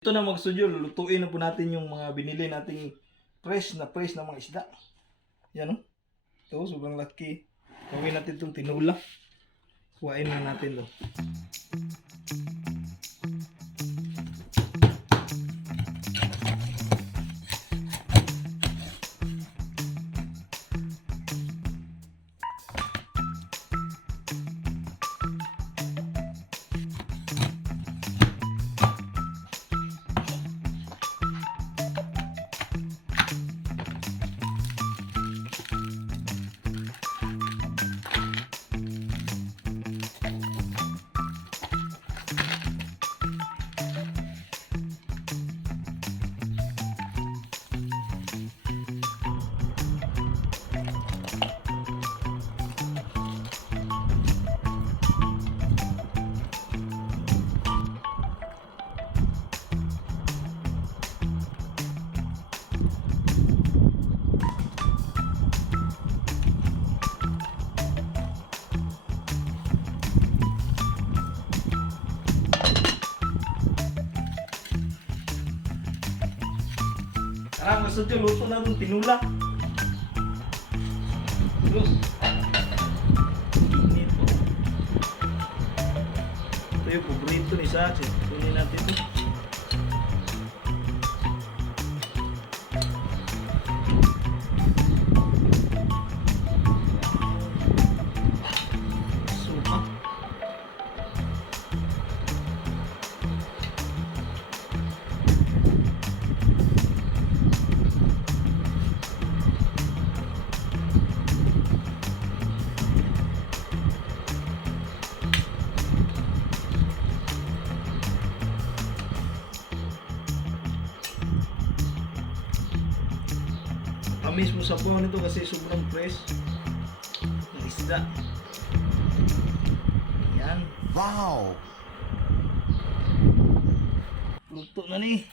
Ito na mga studio, lulutuin na po natin yung mga binili nating fresh na mga isda. Yan o. Ito, sobrang laki. Gawin natin itong tinula. Kuhain na natin to. Tara mga studio, luto na itong tinula. Terus. Ito. Ito yung paborito ni Sachi. Kunin natin ito. Suka. Amis mo sabaw nito kasi sobrang fresh ng isda. Yan. Wow! Luto na ni.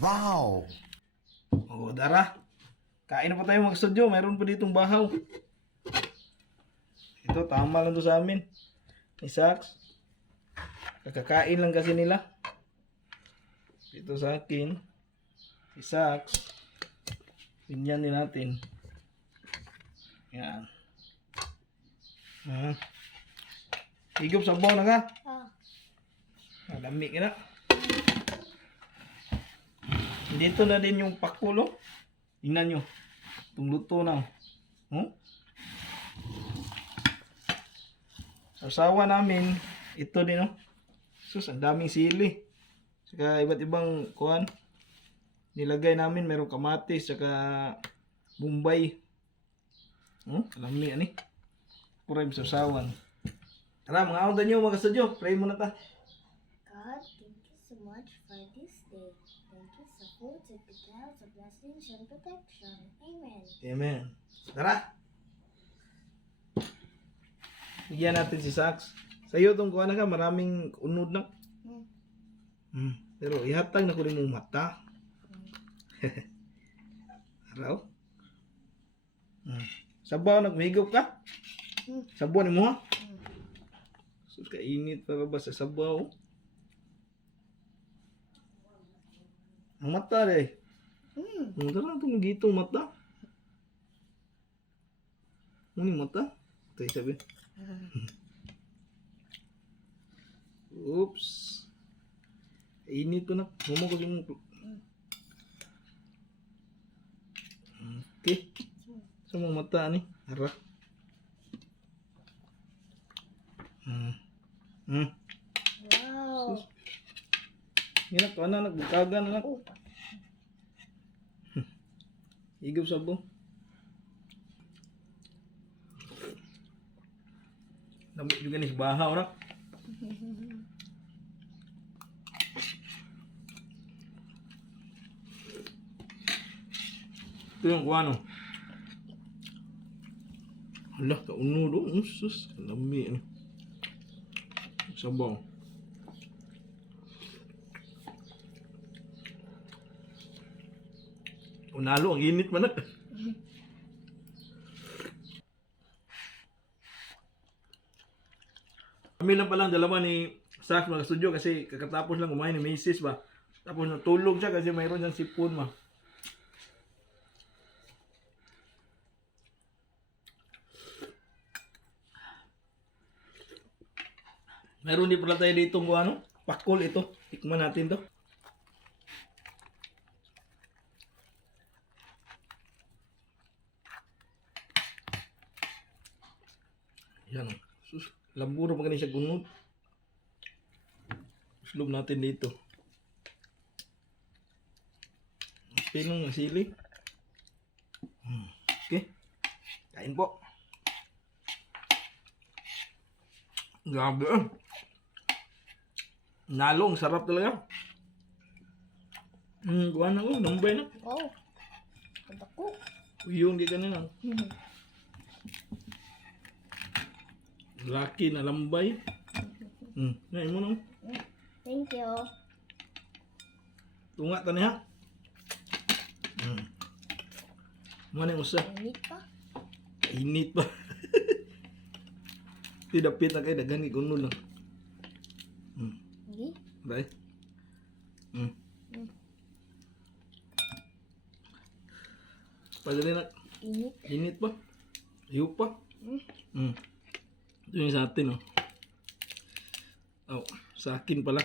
Wow! O, dara. Kain na pa tayo mga studio. Mayroon pa ditong bahaw. Ito, tama lang to sa amin. Ni Sax. Kakakain lang kasi nila. Ito sa akin. Si Sax. Pinyan din natin. Yan. Higop sabaw na ka. Dami ka na. Dito na din yung pakulo. Tingnan nyo. Itong luto na. Sasawa namin. Ito din sus, ang daming sili. Saka iba't ibang kuhan. Nilagay namin, merong kamatis, saka bumbay. Alam niyo ani. Pura yung sasawan. Tara, mga aunta nyo, mga studio. Pray muna ta. God, thank you so much for this day. Thank you sa food, sa pagkain, sa blessings, and protection. Amen. Amen. Tara. Bigyan natin si Sax. Sa'yo itong kuha na ka, maraming unod na. Pero ihatag na ko rin mong mata. Araw. Sabaw, nagmigop ka? Sabaw ni mo ha? So, kainit para ba sa sabaw? Ang mata rin. Ang darang itong gitong mata. Ano yung mata? Ito yung sabi. Oops. Init ko na. Humukos yung... Okay. Sa mga mata ni. Hara. Wow. Hinak ka na. Nagbukagan na. Higop sabong. Dami juga nih bahaw na. Ito yung kuano. Hala, kauno do. Sus, lami. Sabaw. Unalo, ang init man. Kami lang palang dalawa ni Sax mga studio kasi kakatapos lang kumain ni Mrs. ba. Tapos natulog siya kasi mayroon siyang sipon ma. Meron din pala tayo dito kung ano, pakol ito. Tikman natin to. Yan. Sus, lamburo pa kanina siya gunod. Slog natin dito. Pinong sili. Okay. Kain po. Grabe ah. Nalong, sarap talaga. Kuha na ko, nambay na. Oh, kadako. Yung di kanina. Laki na lambay. Nain mo na. Thank you. Tunga ta niya. Mana yung usa? Init pa. Init pa. Tidak pita kay daghan ni kuno lang. Hindi. Dai. Padali na. Init. Init pa. Iyo pa. Ito yung sa atin, oh. Oh, sa akin pala.